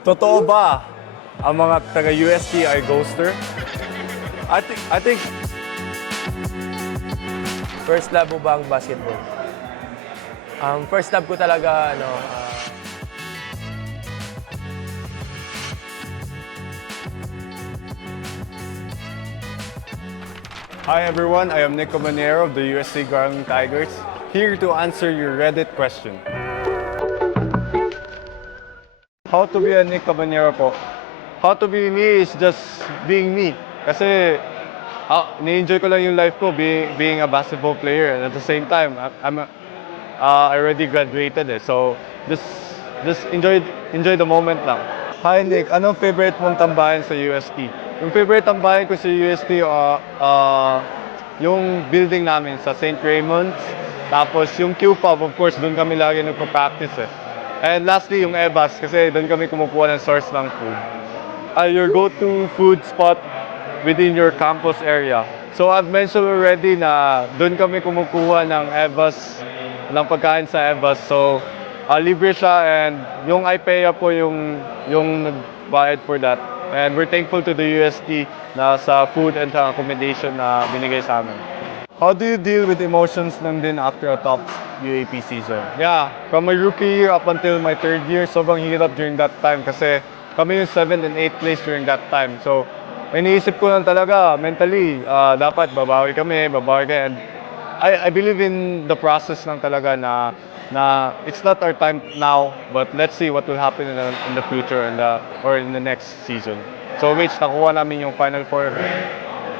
Totoo ba ang mga taga-UST ay ghoster? I think First love mo ba ang basketball? First love ko talaga, Hi everyone, I am Nick Cabanero of the USC Garland Tigers, here to answer your Reddit question. How to be a Nick Cabanero po? How to be me is just being me. Kasi ni-enjoy ko lang yung life ko being a basketball player, and at the same time, I already graduated so just enjoy the moment lang. Hi Nick, anong favorite mong tambayan sa UST? Yung favorite tambayan ko sa UST, yung building namin sa St. Raymond's. Tapos yung Q-Pub, of course, doon kami lagi nagpa-practice And lastly, yung Evas, kasi doon kami kumukuha ng source ng food. Your go-to food spot within your campus area. So I've mentioned already na doon kami kumukuha ng Evas, ng pagkain sa Evas. So libre siya, and yung IPEA po yung nagbayad for that. And we're thankful to the UST na sa food and sa accommodation na binigay sa amin. How do you deal with emotions lang din after a top UAP season? Yeah, from my rookie year up until my third year, sobrang hirap during that time kasi kami yung 7th and 8th place during that time. So, iniisip ko lang talaga mentally, dapat babawi kami. And I believe in the process lang talaga na it's not our time now, but let's see what will happen in the future or in the next season. So, which nakuha namin yung Final Four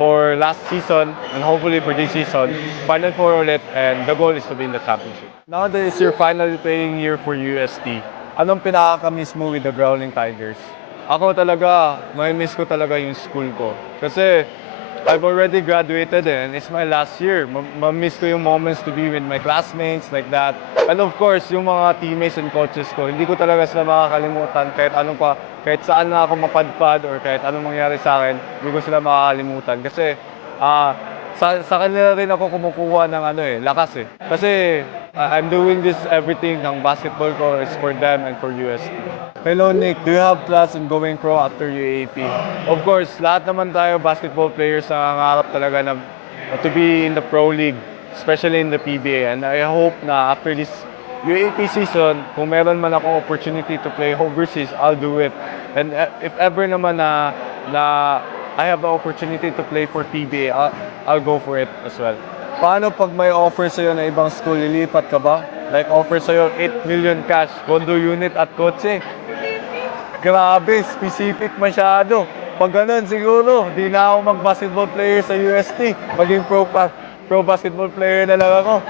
for last season, and hopefully for this season, Final Four ulit, and the goal is to win the championship. Now that it's your final playing year for UST, anong pinaka-miss mo with the Growling Tigers? Ako talaga, may miss ko talaga yung school ko. Kasi I've already graduated and it's my last year. Ma-miss ko yung moments to be with my classmates like that. And of course, yung mga teammates and coaches ko, hindi ko talaga sila makakalimutan kahit saan na ako mapadpad or kahit anong mangyari sa akin, hindi ko sila makakalimutan. Kasi sa kanila rin ako kumukuha ng lakas Kasi I'm doing this everything ng basketball ko is for them and for UST. Hello Nick, do you have plans on going pro after UAP? Of course, lahat naman tayo basketball players na nangangarap talaga na to be in the pro league, especially in the PBA. And I hope na after this UAP season, kung meron man akong opportunity to play overseas, I'll do it. And if ever naman na I have the opportunity to play for PBA, I'll go for it as well. Paano pag may offer sa'yo na ibang school, lilipat ka ba? Like offer sa'yo 8 million cash, condo unit at kotse. Grabe, specific masyado. Pag ganun, siguro, di na ako mag-basketball player sa UST. Maging pro basketball player na lang ako.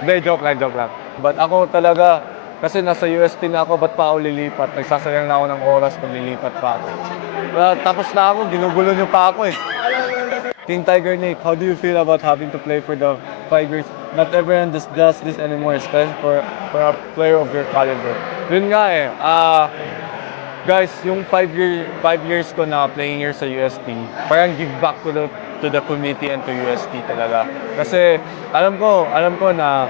Hindi, joke lang. But ako talaga, kasi nasa UST na ako, ba't pa ako lilipat? Nagsasayang na ako ng oras pag lilipat pa ako. Tapos na ako, ginugulo niyo pa ako King Tiger Nick, how do you feel about having to play for the Tigers? Not everyone does this anymore, especially for a player of your caliber. Yun nga guys, yung 5 years ko na playing here sa UST, parang give back to the community and to UST talaga. Kasi alam ko na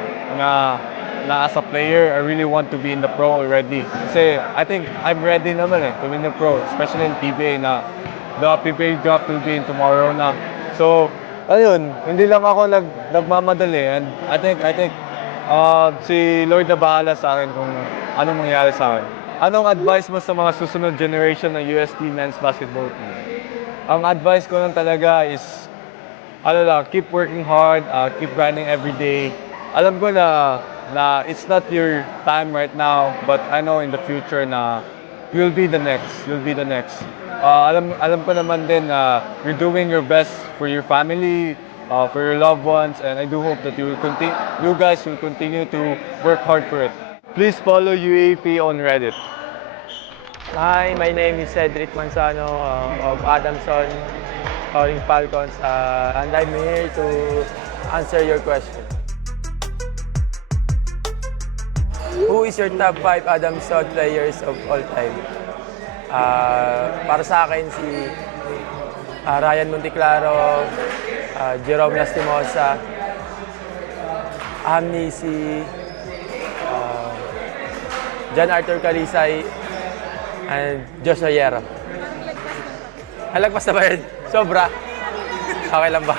as a player, I really want to be in the pro already. Kasi I think I'm ready naman to win the pro, especially in PBA na the PBA draft will be in tomorrow na. So, ayun, hindi lang ako nagmamadali, and I think si Lord na bahala sa akin kung anong mangyari sa akin. Anong advice mo sa mga susunod generation ng UST men's basketball team? Ang advice ko lang talaga is, keep working hard, keep grinding every day. Alam ko na it's not your time right now, but I know in the future na you'll be the next. Alam ko naman din na you're doing your best for your family, for your loved ones, and I do hope that you guys will continue to work hard for it. Please follow UAP on Reddit. Hi, my name is Cedric Manzano of Adamson Calling Falcons, and I'm here to answer your question. Who is your top 5 Adamson players of all time? Para sa akin si Ryan Monteclaro, Jerome Lastimosa, Amnisi, John Arthur Calisay, and Joshua Yera. Halagpas na ba yun? Sobra? Okay lang ba?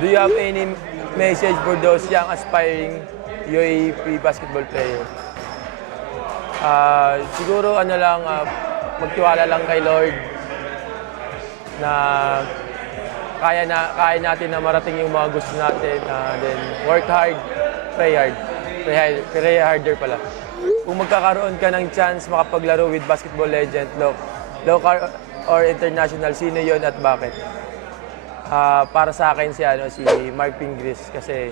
Do you have any message for those young aspiring UAAP basketball player? Siguro magtiwala lang kay Lord na kaya natin na marating yung mga gusto natin. Then work hard, play hard. Play harder pala. Kung magkakaroon ka ng chance makapaglaro with basketball legend, local or international, sino yon at bakit? Para sa akin si Mark Pingris kasi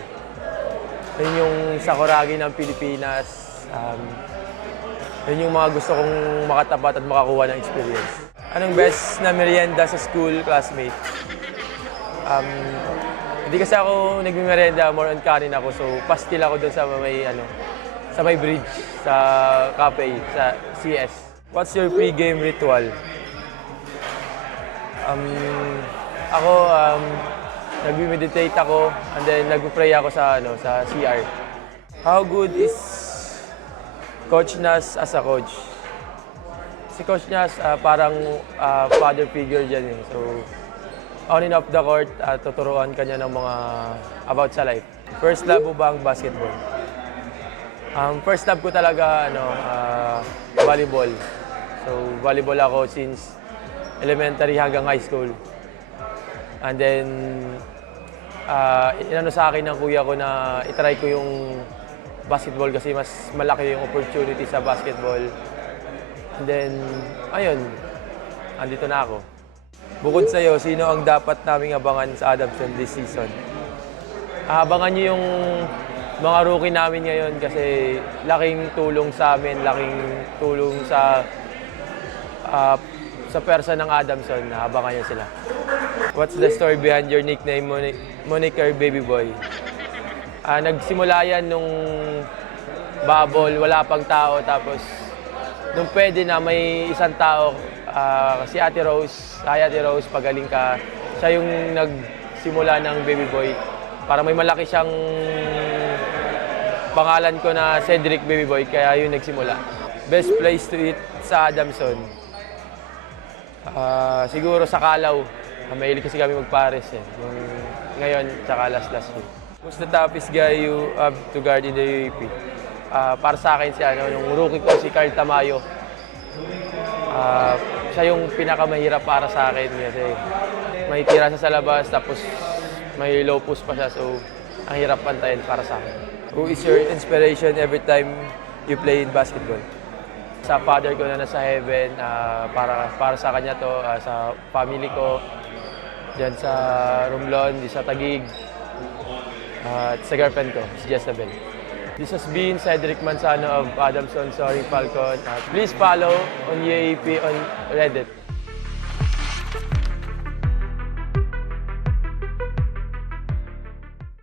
yun yung Sakuragi ng Pilipinas. Yun yung mga gusto kong makatapat at makakuha ng experience. Anong best na merienda sa school classmate? Hindi kasi ako nagmimerienda, more on kanin ako. So pastil ako doon sa may bridge, sa cafe, sa CS. What's your pre-game ritual? Ako, nag-meditate ako and then nag-pray ako sa CR. How good is Coach Nas as a coach? Si Coach Nas parang father figure dyan eh. So, on and off the court, tuturuan ka niya ng mga about sa life. First love mo ba ang basketball? First love ko talaga volleyball. So, volleyball ako since elementary hanggang high school. And then, inano sa akin ng kuya ko na itry ko yung basketball kasi mas malaki yung opportunity sa basketball. And then, ayun, andito na ako. Bukod sa'yo, sino ang dapat naming abangan sa Adamson this season? Abangan nyo yung mga rookie namin ngayon kasi laking tulong sa amin, laking tulong sa person ng Adamson. Abangan nyo sila. What's the story behind your nickname, Moniker Baby Boy? Nagsimula yan nung bubble, wala pang tao. Tapos, nung pwede na may isang tao, si Ate Rose, Ate Rose, pagaling ka. Siya yung nagsimula ng Baby Boy. Para may malaki siyang pangalan ko na Cedric Baby Boy, kaya yun nagsimula. Best place to eat sa Adamson? Siguro sa Kalaw. Mahilig kasi kami magpares eh. Yung ngayon, tsaka last week. Who's the toughest guy you have to guard in the UAP? Para sa akin yung rookie ko, si Carl Tamayo. Siya yung pinakamahirap para sa akin kasi may tira sa labas tapos may low post pa siya. So, ang hirap pantayin para sa akin. Who is your inspiration every time you play in basketball? Sa father ko na nasa heaven, para sa kanya to, sa family ko, dyan sa Romblon, sa Taguig, at sa girlfriend ko, si Jezabel. This has been Cedric Manzano of Adamson Soaring Falcon. Please follow on UAAP on Reddit.